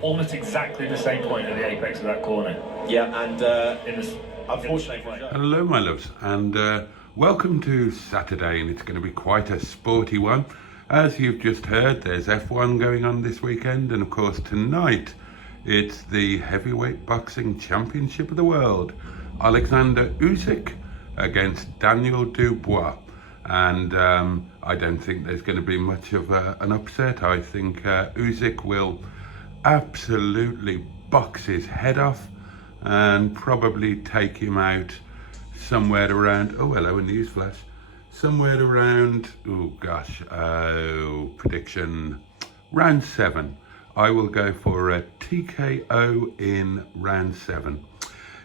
almost exactly the same point at the apex of that corner. Yeah, and unfortunately... Hello my loves, and welcome to Saturday, and it's going to be quite a sporty one. As you've just heard, there's F1 going on this weekend, and of course tonight it's the heavyweight boxing championship of the world. Alexander Usyk against Daniel Dubois, and I don't think there's going to be much of an upset. I think Usyk will absolutely box his head off and probably take him out somewhere around, oh hello, a news flash, somewhere around, prediction, round 7. I will go for a TKO in round 7.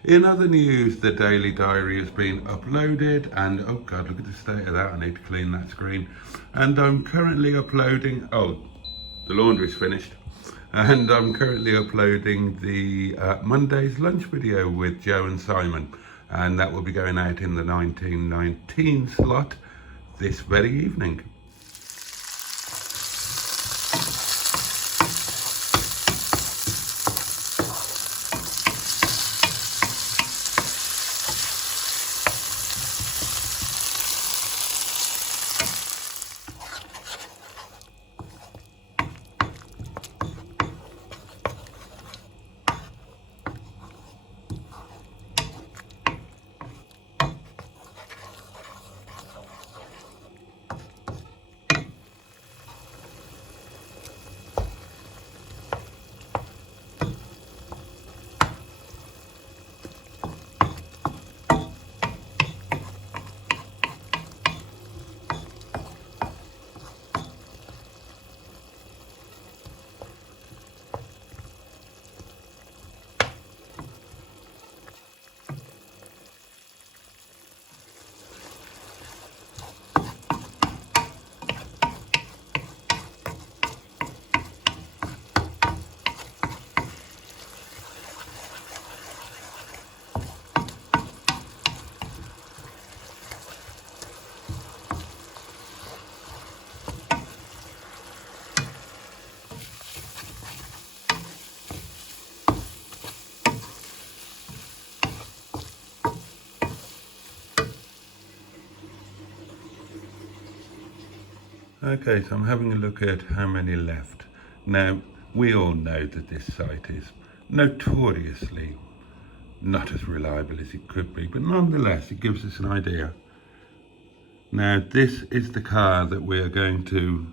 In other news, the Daily Diary has been uploaded, and oh god, look at the state of that. I need to clean that screen. And I'm currently uploading, the laundry's finished, and I'm currently uploading the Monday's lunch video with Joe and Simon, and that will be going out in the 1919 slot this very evening. Okay, so I'm having a look at how many left. Now, we all know that this site is notoriously not as reliable as it could be, but nonetheless, it gives us an idea. Now, this is the car that we are going to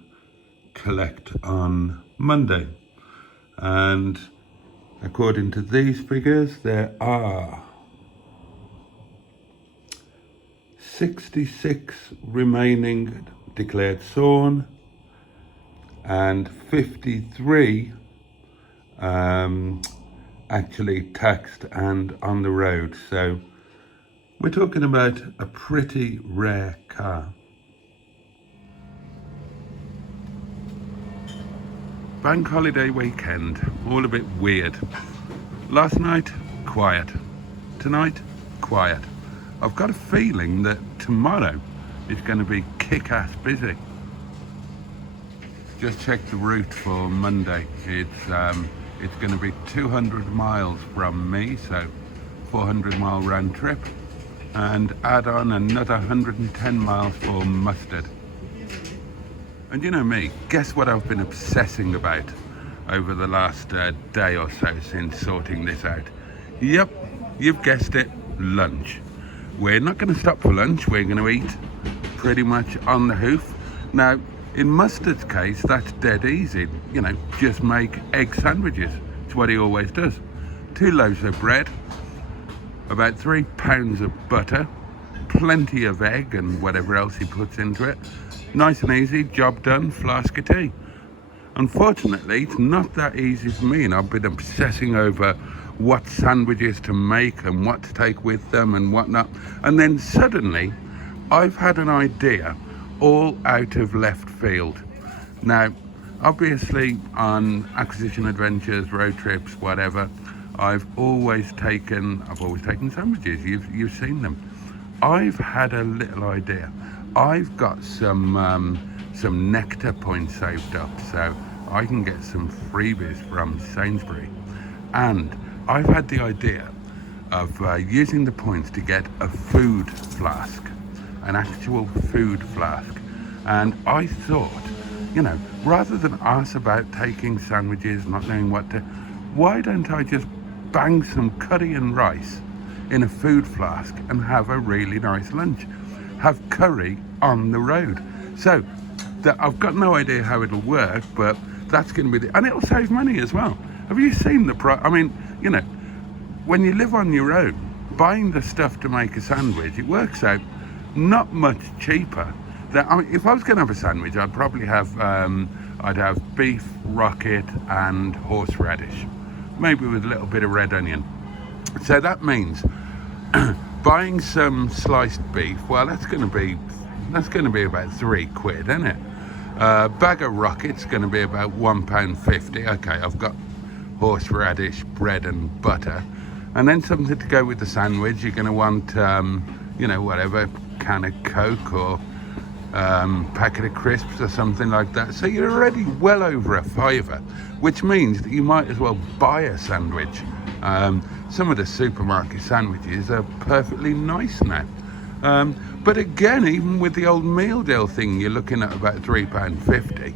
collect on Monday. And according to these figures, there are 66 remaining declared sawn and 53 actually taxed and on the road. So we're talking about a pretty rare car. Bank holiday weekend, all a bit weird. Last night, quiet. Tonight, quiet. I've got a feeling that tomorrow is going to be kick-ass busy. Just checked the route for Monday. It's going to be 200 miles from me, so 400-mile round trip, and add on another 110 miles for Mustard. And you know me, guess what I've been obsessing about over the last day or so since sorting this out? Yep, you've guessed it, lunch. We're not going to stop for lunch, we're going to eat pretty much on the hoof. Now, in Mustard's case, that's dead easy. You know, just make egg sandwiches. It's what he always does. 2 loaves of bread, about 3 pounds of butter, plenty of egg and whatever else he puts into it. Nice and easy, job done, flask of tea. Unfortunately, it's not that easy for me, and I've been obsessing over what sandwiches to make and what to take with them and whatnot. And then suddenly, I've had an idea all out of left field. Now, obviously on acquisition adventures, road trips, whatever, I've always taken sandwiches. You've seen them. I've had a little idea. I've got some nectar points saved up, so I can get some freebies from Sainsbury. And I've had the idea of using the points to get a food flask, an actual food flask. And I thought, you know, rather than ask about taking sandwiches, not knowing what to, why don't I just bang some curry and rice in a food flask and have a really nice lunch? Have curry on the road. So I've got no idea how it'll work, but that's going to be and it'll save money as well. Have you seen the price? I mean, you know, when you live on your own, buying the stuff to make a sandwich, it works out not much cheaper. I mean, if I was going to have a sandwich, I'd probably have I'd have beef, rocket, and horseradish, maybe with a little bit of red onion. So that means buying some sliced beef. Well, that's going to be about £3, isn't it? Bag of rocket's going to be about £1.50. Okay, I've got horseradish, bread, and butter, and then something to go with the sandwich. You're going to want, you know, whatever, can of Coke or packet of crisps or something like that. So you're already well over £5, which means that you might as well buy a sandwich. Some of the supermarket sandwiches are perfectly nice now. But again, even with the old meal deal thing, you're looking at about £3.50.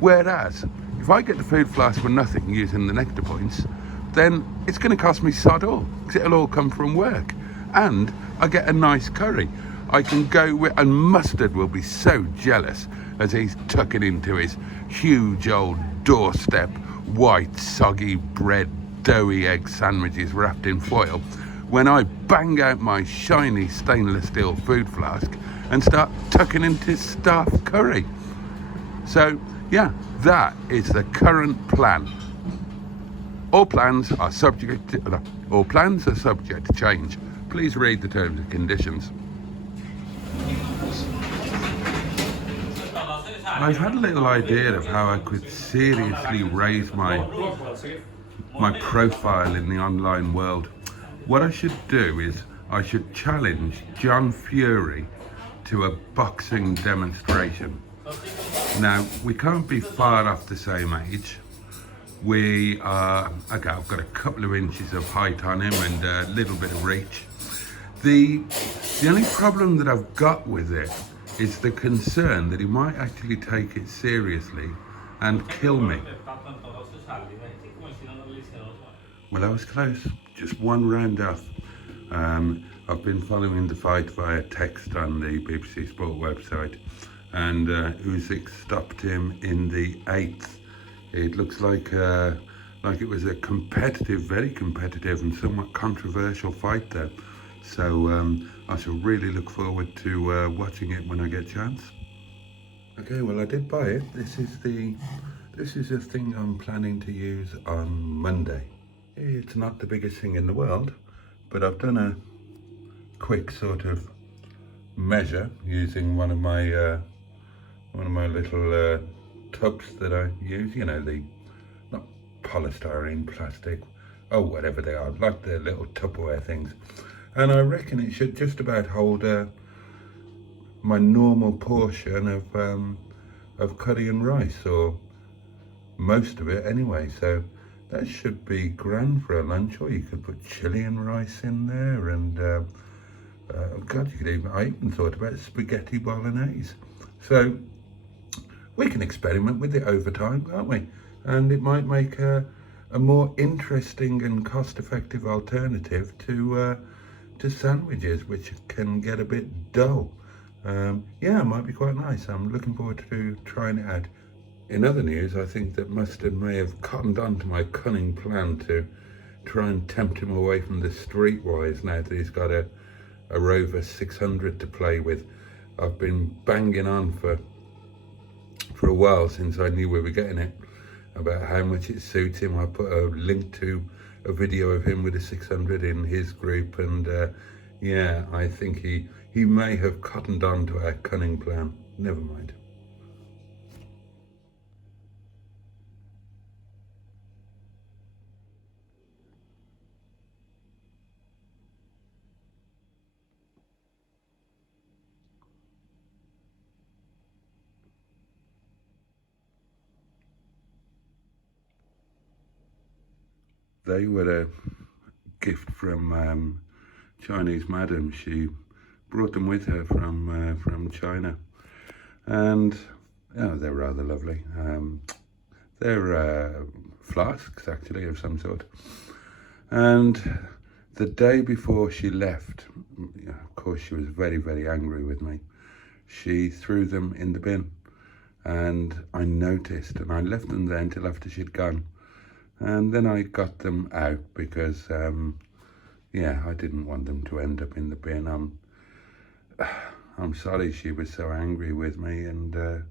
Whereas, if I get the food flask for nothing using the nectar points, then it's going to cost me sod all, because it'll all come from work. And I get a nice curry. I can go with, and Mustard will be so jealous as he's tucking into his huge old doorstep white soggy bread doughy egg sandwiches wrapped in foil, when I bang out my shiny stainless steel food flask and start tucking into staff curry. So yeah, that is the current plan. All plans are subject to change. Please read the terms and conditions. I've had a little idea of how I could seriously raise my profile in the online world. What I should do is I should challenge John Fury to a boxing demonstration. Now, we can't be far off the same age. We are, okay, I've got a couple of inches of height on him and a little bit of reach. The only problem that I've got with it is the concern that he might actually take it seriously and kill me. Well, I was close, just one round off. I've been following the fight via text on the BBC Sport website, and Usyk stopped him in the 8th. It looks like it was a competitive, very competitive and somewhat controversial fight there. So I shall really look forward to watching it when I get a chance. Okay, well, I did buy it. This is the thing I'm planning to use on Monday. It's not the biggest thing in the world, but I've done a quick sort of measure using one of my little tubs that I use. You know, the not polystyrene, plastic, oh whatever they are, like the little Tupperware things. And I reckon it should just about hold my normal portion of curry and rice, or most of it anyway. So that should be grand for a lunch. Or you could put chili and rice in there, and God, I even thought about spaghetti bolognese. So we can experiment with it over time, can't we? And it might make a more interesting and cost-effective alternative to sandwiches, which can get a bit dull. Yeah, it might be quite nice. I'm looking forward to trying it out. In other news, I think that Mustard may have cottoned on to my cunning plan to try and tempt him away from the streetwise now that he's got a Rover 600 to play with. I've been banging on for a while, since I knew we were getting it, about how much it suits him. I put a link to a video of him with a 600 in his group, and yeah, I think he may have cottoned on to our cunning plan. Never mind. They were a gift from Chinese madam. She brought them with her from China, and they're rather lovely. They're flasks actually of some sort. And the day before she left, of course she was very, very angry with me. She threw them in the bin, and I noticed, and I left them there until after she'd gone. And then I got them out because, I didn't want them to end up in the bin. I'm sorry she was so angry with me, and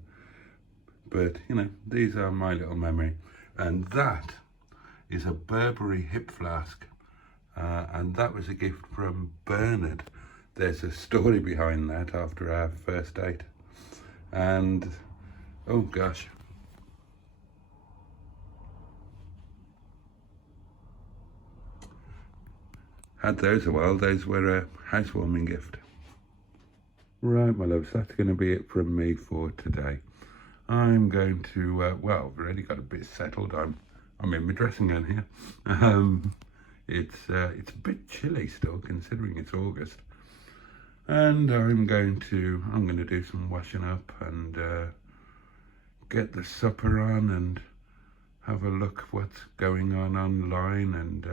but these are my little memory. And that is a Burberry hip flask, and that was a gift from Bernard. There's a story behind that after our first date, and oh gosh. Had those a while. Those were a housewarming gift. Right, my loves, that's going to be it from me for today. I'm going to, I've already got a bit settled. I'm in my dressing gown here. It's a bit chilly still, considering it's August. And I'm going to do some washing up and get the supper on and have a look what's going on online and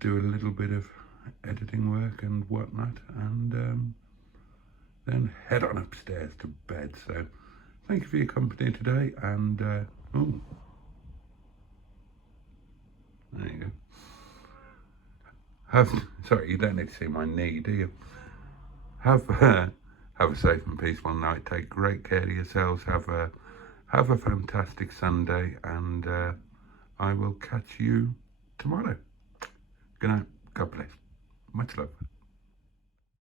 do a little bit of editing work and whatnot, and then head on upstairs to bed. So thank you for your company today, and there you go. Sorry, you don't need to see my knee, do you? Have a safe and peaceful night. Take great care of yourselves. Have a fantastic Sunday, and I will catch you tomorrow. Good night. God bless. Much love.